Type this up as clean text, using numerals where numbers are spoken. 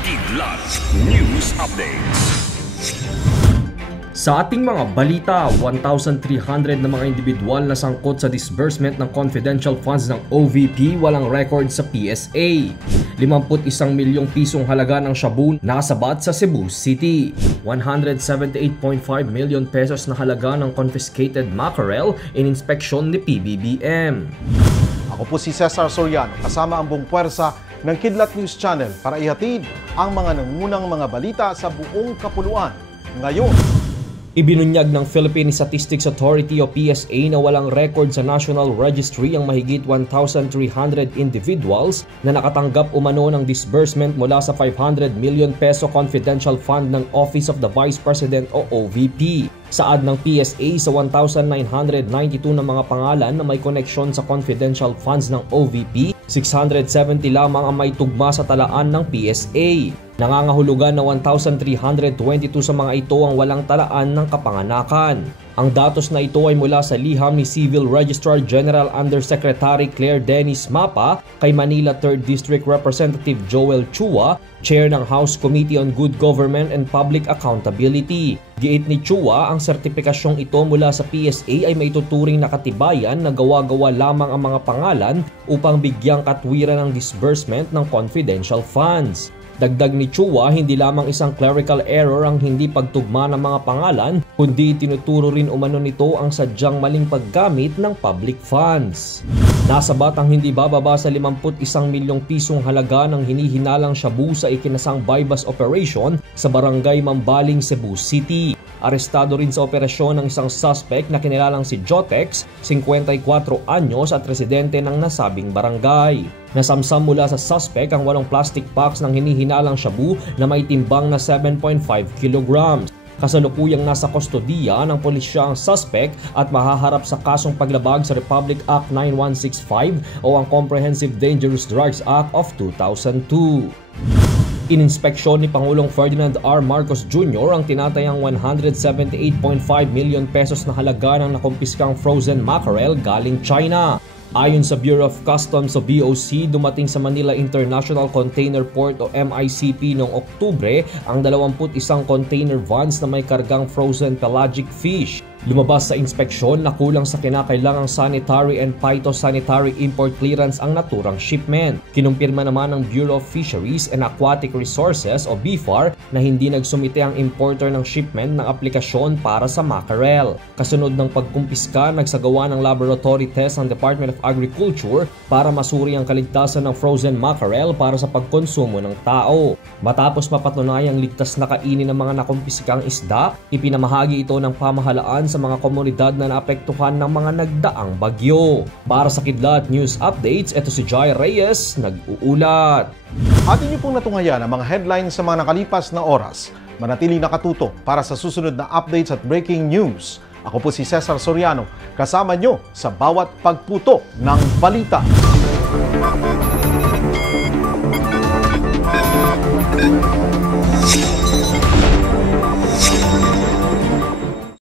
Kidlat News Updates. Sa ating mga balita, 1,300 na mga individual na sangkot sa disbursement ng confidential funds ng OVP walang record sa PSA. 51 milyong pisong halaga ng shabu nakasabat sa Cebu City. 178.5 million pesos na halaga ng confiscated mackerel in inspection ni PBBM. Ako po si Cesar Soriano, kasama ang buong puwersa ng Kidlat News Channel para ihatid ang mga nangunang mga balita sa buong kapuluan. Ngayon, ibinunyag ng Philippine Statistics Authority o PSA na walang record sa National Registry ang mahigit 1,300 individuals na nakatanggap umano ng disbursement mula sa 500 million peso confidential fund ng Office of the Vice President o OVP. Saad ng PSA sa 1,992 na mga pangalan na may koneksyon sa confidential funds ng OVP, 670 lamang ang may tugma sa talaan ng PSA. Nangangahulugan na 1,322 sa mga ito ang walang talaan ng kapanganakan. Ang datos na ito ay mula sa liham ni Civil Registrar General Undersecretary Claire Dennis Mapa kay Manila 3rd District Representative Joel Chua, Chair ng House Committee on Good Government and Public Accountability. Giit ni Chua, ang sertipikasyong ito mula sa PSA ay maituturing na katibayan na gawa-gawa lamang ang mga pangalan upang bigyang katwiran ng disbursement ng confidential funds. Dagdag ni Chua, hindi lamang isang clerical error ang hindi pagtugma ng mga pangalan, kundi tinuturo rin umano nito ang sadyang maling paggamit ng public funds. Nasabat ang hindi bababa sa 51 milyong pisong halaga ng hinihinalang shabu sa ikinasang buy-bust operation sa barangay Mambaling, Cebu City. Arestado rin sa operasyon ng isang suspect na kinilalang si Jotex, 54 anyos at residente ng nasabing barangay. Nasamsam mula sa suspect ang 8 plastic packs ng hinihinalang shabu na may timbang na 7.5 kilograms. Kasalukuyang nasa kustodiya ng pulisya ang suspect at mahaharap sa kasong paglabag sa Republic Act 9165 o ang Comprehensive Dangerous Drugs Act of 2002. Ininspeksyon ni Pangulong Ferdinand R. Marcos Jr. ang tinatayang 178.5 million pesos na halaga ng nakumpiskang frozen mackerel galing China. Ayon sa Bureau of Customs o BOC, dumating sa Manila International Container Port o MICP noong Oktubre ang 21 container vans na may kargang frozen pelagic fish. Lumabas sa inspeksyon na kulang sa kinakailangang sanitary and phytosanitary import clearance ang naturang shipment. Kinumpirma naman ng Bureau of Fisheries and Aquatic Resources o BFAR na hindi nagsumite ang importer ng shipment ng aplikasyon para sa mackerel. Kasunod ng pagkumpiska, nagsagawa ng laboratory test ang Department of Agriculture para masuri ang kaligtasan ng frozen mackerel para sa pagkonsumo ng tao. Matapos mapatunayang ligtas na kainin ng mga nakumpiskang isda, ipinamahagi ito ng pamahalaan sa mga komunidad na naapektuhan ng mga nagdaang bagyo. Para sa Kidlat News Updates, ito si Jai Reyes, nag-uulat. Atin niyo pong natungayan ang mga headlines sa mga nakalipas na oras. Manatili nakatutok para sa susunod na updates at breaking news. Ako po si Cesar Soriano, kasama nyo sa bawat pagputo ng balita.